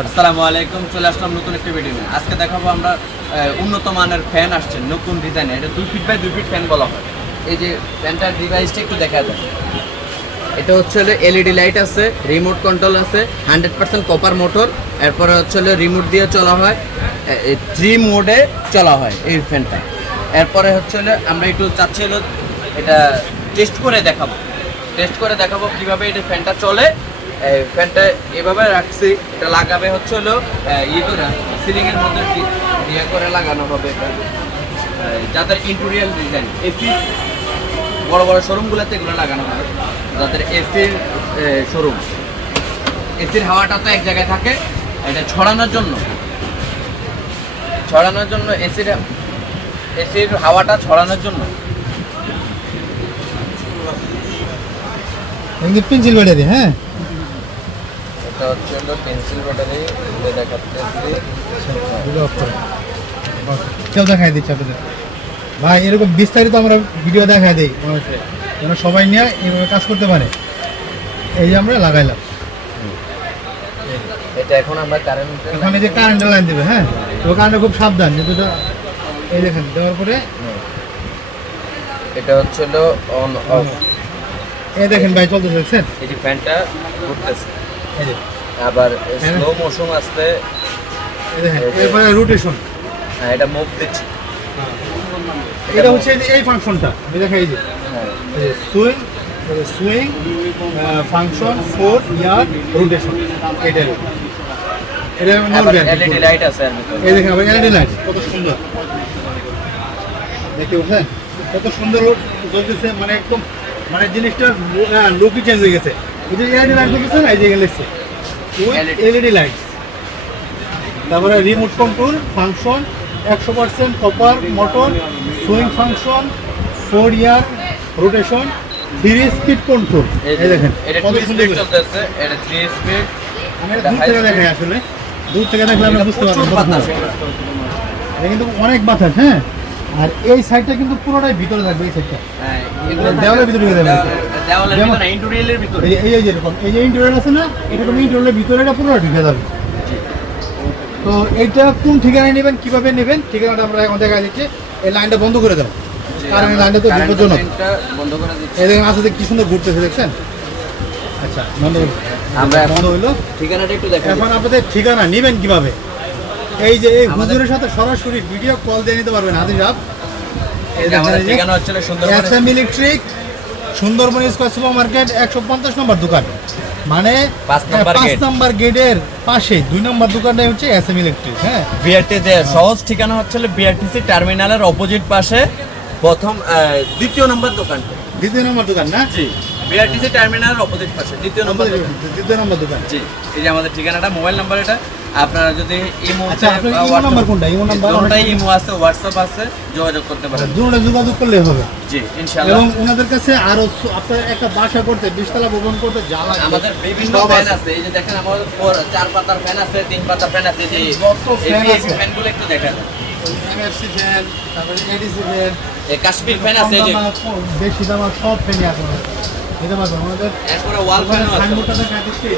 আসসালামু আলাইকুম, চলে আসলাম নতুন একটা ভিডিও নিয়ে। আজকে দেখাবো আমরা উন্নত মানের ফ্যান আসছে নতুন ডিজাইনের। এটা 2 ফিট বাই 2 ফিট ফ্যান বলা হয়। এই যে ফ্যানটার ডিভাইসটা একটু দেখা যায়। এটা হচ্ছে এলইডি লাইট আছে, রিমোট কন্ট্রোল আছে, 100% কপার মোটর। এরপরে হচ্ছে রিমোট দিয়ে চলা হয়, 3 মোডে চলা হয় এই ফ্যানটা। এরপরে হচ্ছে আমরা একটু চাচ্ছি এটা টেস্ট করে দেখাবো কীভাবে এটা ফ্যানটা চলে। ফ্যানটা এভাবে রাখছি, এটা লাগাবে হচ্ছে করে সিলিংয়ের মধ্যে দিয়ে করে লাগানো হবে এটা, যাদের ইন্টেরিয়াল ডিজাইন এসি বড় বড় শোরুমগুলোতে এগুলো লাগানো হবে, যাদের এসির শোরুম। এসির হাওয়াটা তো এক জায়গায় থাকে, এটা ছড়ানোর জন্য এসির হাওয়াটা ছড়ানোর জন্য পেন্সিল ব্যাটারি। হ্যাঁ, এটা হচ্ছে পেন্সিল ব্যাটারি দেখাচ্ছি। কেউ দেখাই দিচ্ছে আপনাদের ভাই, এরকম বিস্তারিত আমরা ভিডিও দেখাই দিই মানুষের, যেন সবাই নিয়ে এইভাবে কাজ করতে পারে। এই যে আমরা লাগাইলাম, এটা এখন আমরা এখন এই যে কারেন্টের লাইন দেবে। হ্যাঁ, তো কারেন্টে খুব সাবধান, যেহেতু এই দেখেন দেওয়ার পরে এটা হচ্ছে অন অফ। এই দেখেন ভাই চলতেছে, দেখছেন এই যে ফ্যানটা ঘুরতেছে, এই যে আবার স্লো মোশন আসছে, এই দেখেন এরপরে রোটেশন। হ্যাঁ, এটা মুভ দিচ্ছে। এটা হচ্ছে এই ফাংশনটা আমি দেখাই, এই যে সুইং ফাংশন 4 ইয়ার রোটেশন। এটা এলইডি লাইট আছে এর ভিতরে। এই দেখেন আবার এলইডি লাইট কত সুন্দর দেখতে পাচ্ছেন, কত সুন্দর জ্বলতেছে। মানে একদম মানে জিনিসটার লুকই চেঞ্জ হয়ে গেছে। এই যে এলইডি লাইট দেখতেছে না, এই যে লেখছে এলইডি লাইট। তারপরে remote control function, 100% copper motor, swing function, 4 ইয়ার রোটেশন, 3 স্পিড কন্ট্রোল। এই দেখেন এটা কত সুন্দর চলতেছে, এটা 3 স্পিড। আমি দূর থেকে দেখাই, আসলে দূর থেকে দেখলে আমরা বুঝতে পারবো এটা কিন্তু অনেক বাতাস। হ্যাঁ, আর এই সাইডটা কিন্তু পুরোটাই ভিতরে থাকবে। এই সাইডটা দেওয়ালের ভিতরে ঢুকে যাবে, দেওয়ালের ভিতরে না, ইন্টেরিয়রের ভিতরে। এই যে এরকম এই যে ইন্টেরিয়র আছে না, এটা তুমি ইন্টেরিয়রের ভিতরে এটা পুরোটা ঢুকে যাবে। তো এইটা কোন ঠিকানায় নেবেন, কিভাবে নেবেন, ঠিকানাটা আমরা এখন দেখা দিচ্ছি। এই লাইনটা বন্ধ করে দেবো, কারণ এই লাইনটা তো বিপজ্জনক। বন্ধ করে দিচ্ছি। এই দেখেন আসলে কি সুন্দর ঘুরতেছে, দেখছেন। আচ্ছা, বন্ধ আমরা বন্ধ হইলো। ঠিকানাটা একটু দেখাই। এখন আপনাদের ঠিকানা নেবেন কিভাবে, এই যে এই হুজুরের সাথে সরাসরি ভিডিও কল দিয়ে নিতে পারবেন। হাজির সাহেব, আমাদের ঠিকানা হচ্ছে Sundarban SM electric, Sundarban square super market, 150 নম্বর দোকান, মানে 5 নম্বর গেটের পাশে 2 নম্বর দোকানটাই হচ্ছে এসএম ইলেকট্রিক। হ্যাঁ, বিআরটিতে সহজ ঠিকানা হচ্ছে বিআরটিসি টার্মিনালের অপোজিট পাশে প্রথম দ্বিতীয় নম্বর দোকানটা। দ্বিতীয় নম্বর দোকান না? জি, বিআরটিসি টার্মিনালের অপোজিট পাশে দ্বিতীয় নম্বর দোকান। জি, এই যে আমাদের ঠিকানাটা, মোবাইল নাম্বার এটা। আপনারা যদি ইমো নাম্বার কোনটা? ইমো নাম্বার কোনটাই, ইমো আছে, হোয়াটসঅ্যাপ আছে, যোগাযোগ করতে পারেন। দুটোটা যোগাযোগ করলে হবে। জি, ইনশাআল্লাহ। এবং ওনাদের কাছে আরো আপনার একটা বাসা করতে, 20 তলা ভবন করতে জ্বালা আমাদের বিভিন্ন ফ্যান আছে। এই যে দেখেন আমাদের 4 পাতার ফ্যান আছে, 3 পাতার ফ্যান আছে। যে এই ফ্যানগুলো একটু দেখেন, এমএফসি ফ্যান, তারপরে এডিসি ফ্যান, এই কাশ্মীর ফ্যান আছে। এই যে বেশি দাম সব ফ্যানই আছে নিতে পারবেন। আমাদের এরপরে ওয়াল ফ্যান আছে। সাইনবোর্ডটা দেখা দিচ্ছি,